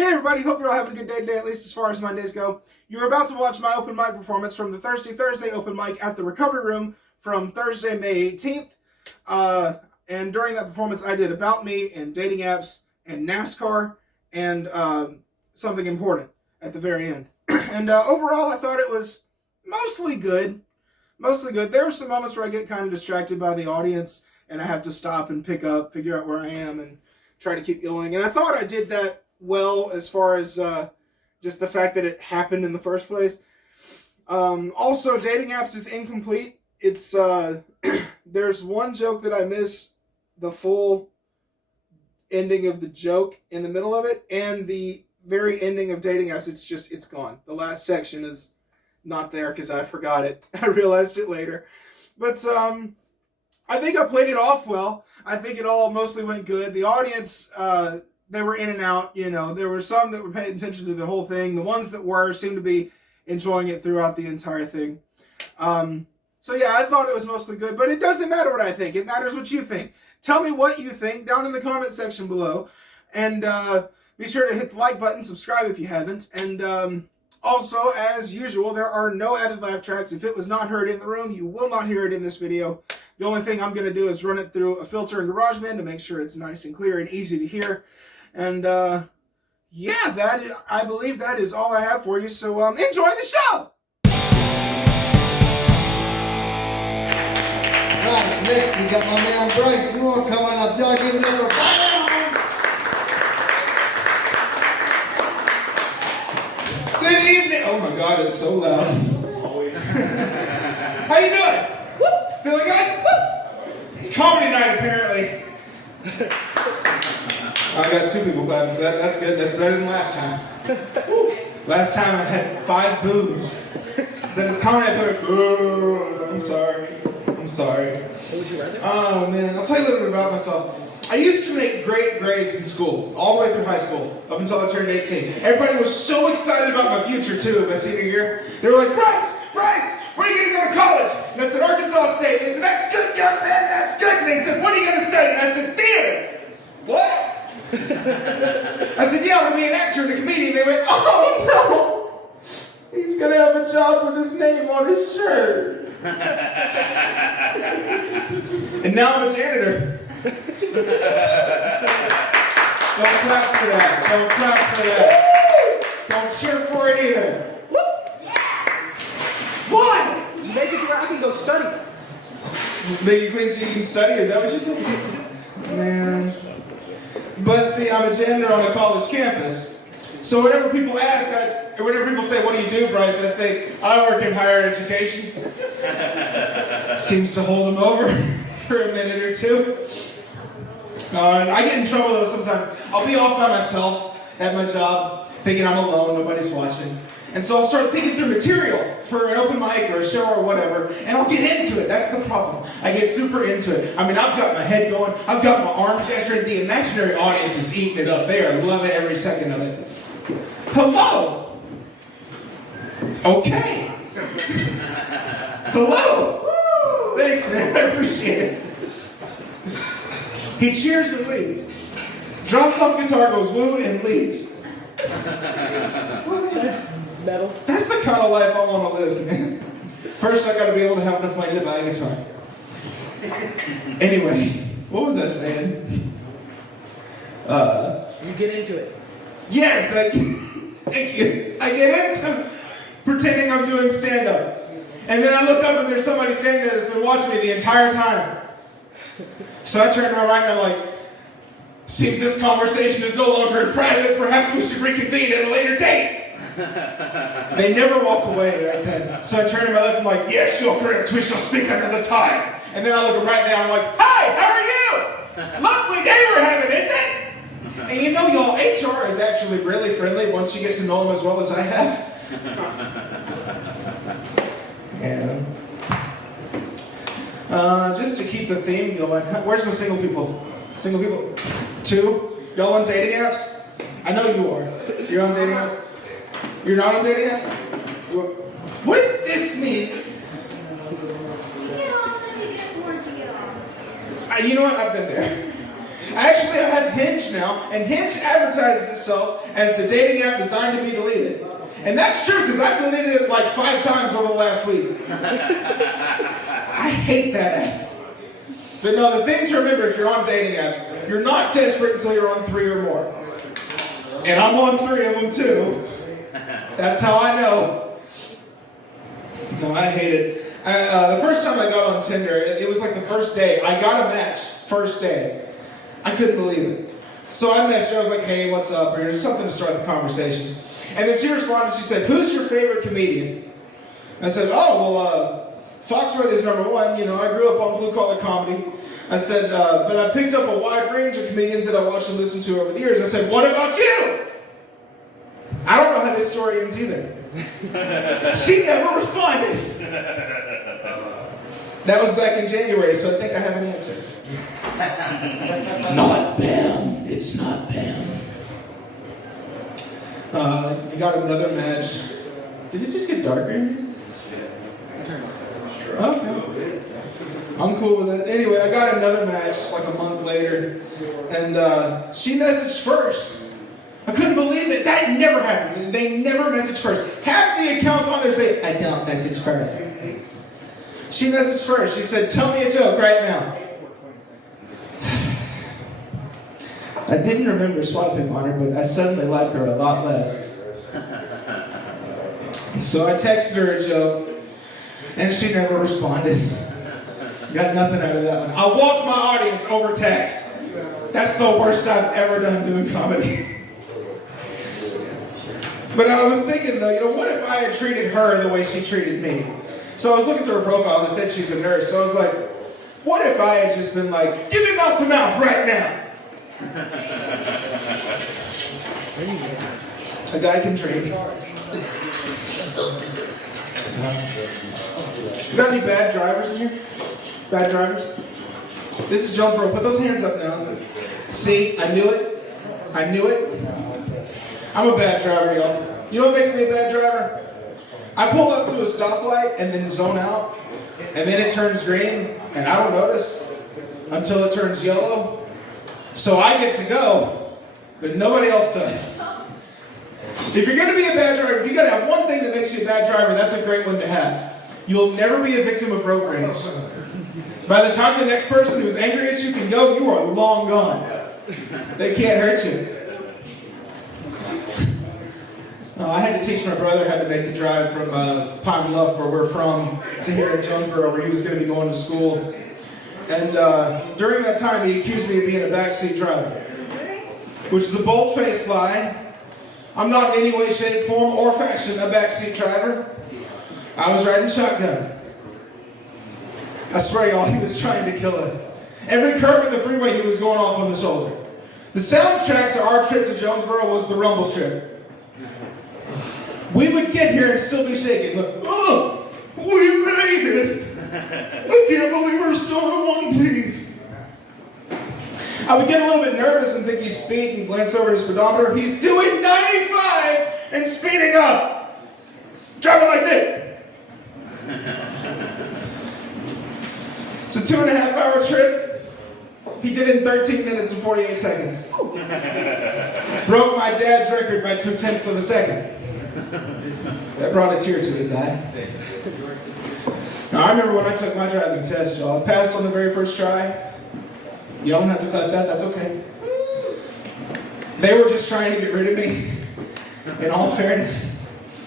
Hey everybody, hope you're all having a good day today, at least as far as Mondays go. You're about to watch my open mic performance from the Thursday open mic at the Recovery Room from Thursday, May 18th. And during that performance, I did About Me and dating apps and Nascar and something important at the very end. And overall, I thought it was mostly good. There are some moments where I get kind of distracted by the audience and I have to stop and figure out where I am and try to keep going. And I thought I did that well as far as just the fact that it happened in the first place. Also, dating apps is incomplete. It's there's one joke that I miss the full ending of the joke in the middle of it, and the very ending of dating apps, it's gone. The last section is not there because I forgot it. I realized it later. But I think I played it off well. I think it all mostly went good. The audience, they were in and out, you know. There were some that were paying attention to the whole thing. The ones that were seemed to be enjoying it throughout the entire thing. So yeah, I thought it was mostly good, but it doesn't matter what I think. It matters what you think. Tell me what you think down in the comment section below. And be sure to hit the like button, subscribe if you haven't. And also, as usual, there are no added laugh tracks. If it was not heard in the room, you will not hear it in this video. The only thing I'm going to do is run it through a filter in GarageBand to make sure it's nice and clear and easy to hear. And yeah, I believe that is all I have for you. So enjoy the show! Right, next we got my man Bryce Moore coming up. Y'all give it up for BAM! Good evening! Oh my God, it's so loud. How you doing? Feeling good? It's comedy night, apparently. I got two people clapping. That's good. That's better than last time. Last time I had 5 boos. Said it's comedy night. I was like, I'm sorry. Oh man, I'll tell you a little bit about myself. I used to make great grades in school, all the way through high school, up until I turned 18. Everybody was so excited about my future too, my senior year. They were like, Bryce, where are you going to go to college? And I said, Arkansas State. They said, that's good, young man, that's good. And they said, what are you going to study? And I said, theater. What? I said, yeah, I'm going to be an actor and a comedian. They went, oh no, he's going to have a job with his name on his shirt. And now I'm a janitor. Don't clap for that. Don't cheer for it either. Why? Make it to where I can go study. Make it clean so you can study? Is that what you said? Man. But see, I'm a janitor on a college campus. So whenever people ask, whenever people say, what do you do, Bryce? I say, I work in higher education. Seems to hold them over for a minute or two. I get in trouble though sometimes. I'll be off by myself at my job, thinking I'm alone, nobody's watching. And so I'll start thinking through material for an open mic or a show or whatever, and I'll get into it. That's the problem. I get super into it. I mean, I've got my head going, I've got my arms gesturing. The imaginary audience is eating it up. They are loving every second of it. Hello! Okay. Hello! Woo! Thanks, man. I appreciate it. He cheers and leaves. Drops off guitar, goes woo, and leaves. Metal. That's the kind of life I want to live, man. First, I got to be able to have enough money to buy a guitar. Anyway, what was I saying? You get into it. Yes, thank you. I get into pretending I'm doing stand-up. And then I look up and there's somebody standing there that's been watching me the entire time. So I turn around right and I'm like, seems this conversation is no longer in private, perhaps we should reconvene at a later date. They never walk away right then. So I turn to my left and I'm like, yes, you're correct, we shall speak another time. And then I look right now and I'm like, hi, how are you? Lovely day we're having, isn't it? And you know, y'all, HR is actually really friendly once you get to know them as well as I have. Yeah. Just to keep the theme going, where's my single people? Single people? 2? Y'all on dating apps? I know you are. You're on dating apps? You're not on dating apps? What does this mean? You get off, then you get more to get off. You know what? I've been there. Actually, I have Hinge now, and Hinge advertises itself as the dating app designed to be deleted. And that's true, because I've deleted it like 5 times over the last week. I hate that app. But no, the thing to remember if you're on dating apps, you're not desperate until you're on 3 or more. And I'm on 3 of them too. That's how I know. No, I hate it. The first time I got on Tinder, it was like the first day. I got a match, first day. I couldn't believe it. So I messaged her, I was like, hey, what's up? Or something to start the conversation. And then she responded, she said, who's your favorite comedian? I said, oh, well, Foxworthy is number 1. You know, I grew up on blue-collar comedy. I said, but I picked up a wide range of comedians that I watched and listened to over the years. I said, what about you? I don't know how this story ends either. She never responded. That was back in January, so I think I have an answer. Not Pam. It's not Pam. You got another match. Did it just get darker in here? Okay. I'm cool with it. Anyway, I got another match like a month later, and she messaged first. I couldn't believe it. That never happens. They never message first. Half the accounts on there say, I don't message first. She messaged first. She said, tell me a joke right now. I didn't remember swiping on her, but I suddenly like her a lot less. So I texted her a joke, and she never responded. Got nothing out of that one. I walked my audience over text. That's the worst I've ever done doing comedy. But I was thinking though, you know, what if I had treated her the way she treated me? So I was looking through her profile and it said she's a nurse. So I was like, what if I had just been like, give me mouth to mouth right now? A guy can train. You got any bad drivers in here? Bad drivers? This is Jonesboro. Put those hands up now. See, I knew it. I knew it. I'm a bad driver, y'all. You know what makes me a bad driver? I pull up to a stoplight and then zone out, and then it turns green, and I don't notice until it turns yellow. So I get to go, but nobody else does. If you're going to be a bad driver, if you got to have one thing that makes you a bad driver, that's a great one to have. You'll never be a victim of road rage. By the time the next person who's angry at you can go, you are long gone. They can't hurt you. I had to teach my brother how to make the drive from Pine Bluff, where we're from, to here in Jonesboro, where he was going to be going to school. And during that time, he accused me of being a backseat driver, which is a bold-faced lie. I'm not in any way, shape, form, or fashion a backseat driver. I was riding shotgun. I swear, y'all, he was trying to kill us. Every curve in the freeway, he was going off on the shoulder. The soundtrack to our trip to Jonesboro was the rumble strip. We would get here and still be shaking. Look, oh, we made it. I can't believe we're still in one piece. I would get a little bit nervous and think he's speeding and glance over his speedometer. He's doing 95 and speeding up. Driving like this. It's a 2.5-hour trip. He did it in 13 minutes and 48 seconds. Broke my dad's record by 0.2 of a second. That brought a tear to his eye. Now, I remember when I took my driving test, y'all. I passed on the very first try. Y'all don't have to cut that, that's okay. They were just trying to get rid of me, in all fairness.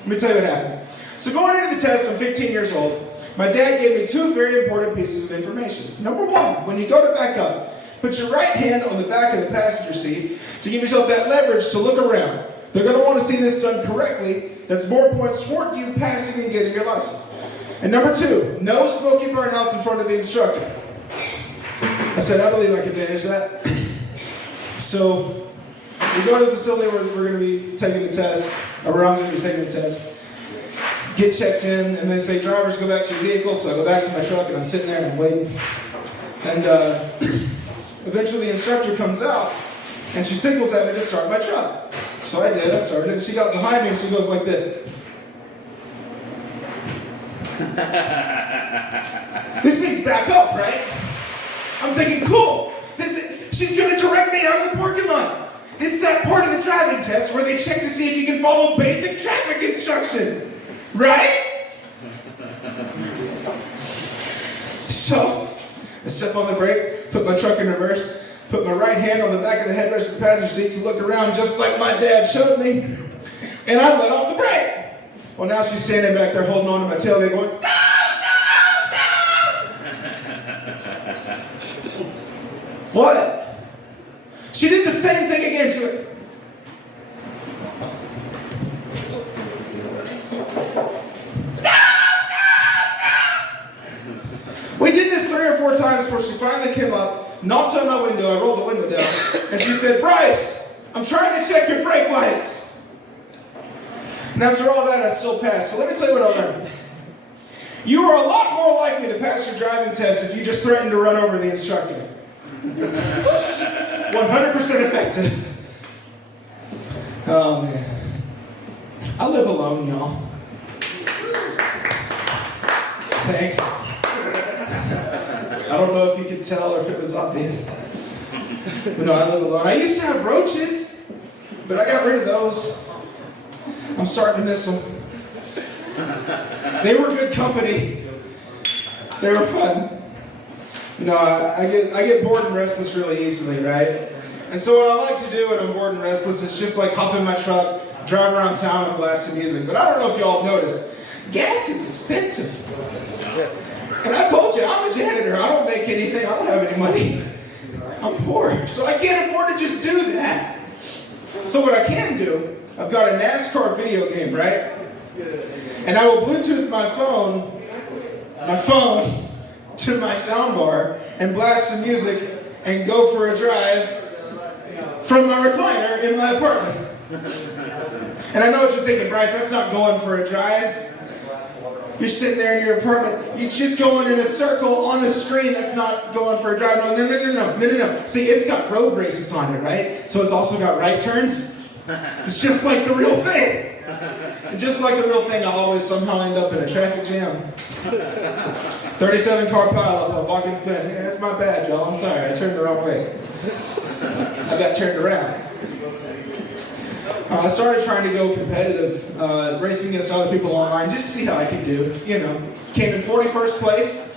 Let me tell you what happened. So going into the test, I'm 15 years old. My dad gave me 2 very important pieces of information. Number 1, when you go to back up, put your right hand on the back of the passenger seat to give yourself that leverage to look around. They're going to want to see this done correctly. That's more points toward you passing and getting your license. And number 2, no smoky burnouts in front of the instructor. I said, I believe I can manage that. So we go to the facility where we're going to be taking the test, or where I'm going to be taking the test. Get checked in, and they say, drivers, go back to your vehicle. So I go back to my truck, and I'm sitting there and I'm waiting. And eventually the instructor comes out, and she signals at me to start my truck. So I did, I started, and she got behind me, and she goes like this. This means back up, right? I'm thinking, cool. She's going to direct me out of the parking lot. It's that part of the driving test where they check to see if you can follow basic traffic instruction. Right? So, I step on the brake, put my truck in reverse, put my right hand on the back of the headrest of the passenger seat to look around just like my dad showed me, and I let off the brake. Well, now she's standing back there holding on to my tailgate going, stop, stop, stop! What? She did the same thing again to it. We did this 3 or 4 times before she finally came up, knocked on my window, I rolled the window down, and she said, Bryce, I'm trying to check your brake lights. And after all that, I still passed. So let me tell you what I learned. You are a lot more likely to pass your driving test if you just threaten to run over the instructor. 100% effective. Oh, man. I live alone, y'all. Thanks. I don't know if you could tell or if it was obvious. But no, I live alone. I used to have roaches, but I got rid of those. I'm starting to miss them. They were good company. They were fun. You know, I get bored and restless really easily, right? And so what I like to do when I'm bored and restless is just like hop in my truck, drive around town and blast some music. But I don't know if y'all have noticed, gas is expensive. And I told you, I'm a janitor. I don't make anything. I don't have any money. I'm poor. So I can't afford to just do that. So what I can do, I've got a NASCAR video game, right? And I will Bluetooth my phone to my soundbar and blast some music and go for a drive from my recliner in my apartment. And I know what you're thinking, Bryce, that's not going for a drive. You're sitting there in your apartment, you're just going in a circle on the screen, that's not going for a drive. No. See, it's got road races on it, right? So it's also got right turns. It's just like the real thing. And just like the real thing, I'll always somehow end up in a traffic jam. 37 car pileup on Watkins Bend. Yeah, that's my bad, y'all. I'm sorry. I turned the wrong way. I got turned around. I started trying to go competitive, racing against other people online, just to see how I could do. You know, came in 41st place.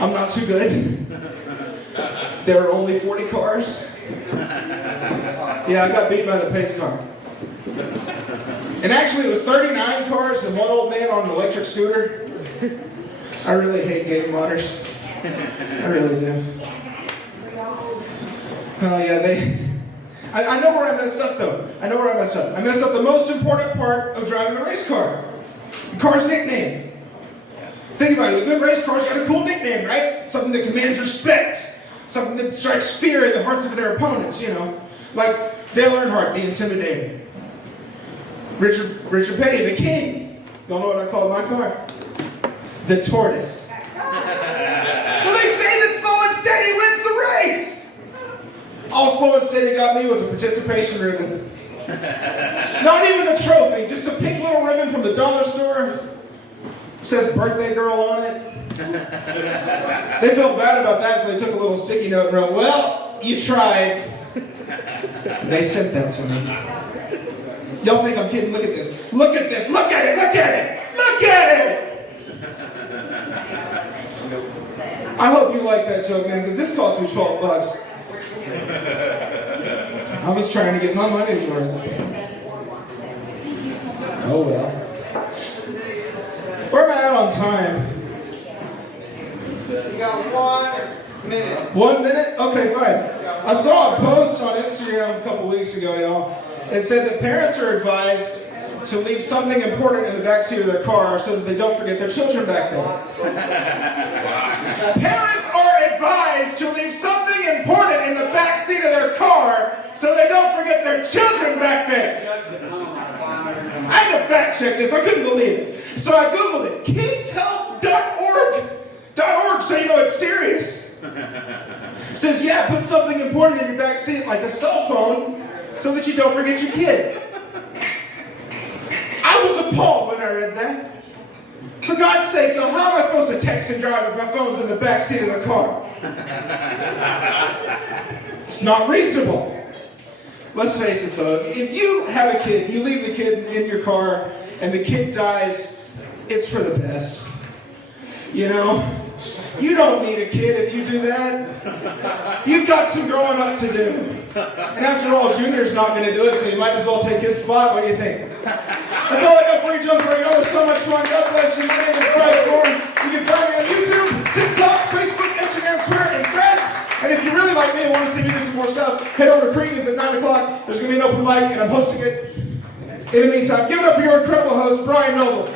I'm not too good. There were only 40 cars. Yeah, I got beat by the pace car. And actually it was 39 cars and one old man on an electric scooter. I really hate gate modders. I really do. Oh yeah, I know where I messed up though. I messed up the most important part of driving a race car. The car's nickname. Think about it, a good race car's got a cool nickname, right? Something that commands respect. Something that strikes fear in the hearts of their opponents, you know. Like Dale Earnhardt, the Intimidator. Richard Petty, the King. Y'all know what I call my car? The Tortoise. Well, they say that slow and steady wins the race. All slow and steady got me was a participation ribbon. Not even the trophy, just a pink little ribbon from the dollar store. Says birthday girl on it. They felt bad about that, so they took a little sticky note and wrote, well, you tried. They sent that to me. Y'all think I'm kidding? Look at this. Look at this. Look at it. Look at it. Look at it. I hope you like that joke, man, because this cost me $12. I was trying to get my money's worth. Oh well. Where am I at on time? You got 1 minute. 1 minute? Okay, fine. I saw a post on Instagram a couple weeks ago, y'all. It said that parents are advised to leave something important in the backseat of their car so that they don't forget their children back there. Parents are advised to leave something important in the backseat of their car so they don't forget their children back there. I had to fact check this. I couldn't believe it. So I Googled it. Kids.org, so you know it's serious. It says, yeah, put something important in your back seat, like a cell phone, so that you don't forget your kid. I was appalled when I read that. For God's sake, how am I supposed to text and drive if my phone's in the back seat of the car? It's not reasonable. Let's face it though, if you have a kid, you leave the kid in your car, and the kid dies, it's for the best. You know? You don't need a kid if you do that. You've got some growing up to do. And after all, Junior's not going to do it, so you might as well take his spot. What do you think? That's all I got for you, Joe. It was so much fun. God bless you. My name is Bryce Warren. You can find me on YouTube, TikTok, Facebook, Instagram, Twitter, and Threads. And if you really like me and want to see me do some more stuff, head over to Cregan's at 9 o'clock. There's going to be an open mic, and I'm hosting it. In the meantime, give it up for your incredible host, Brian Noble.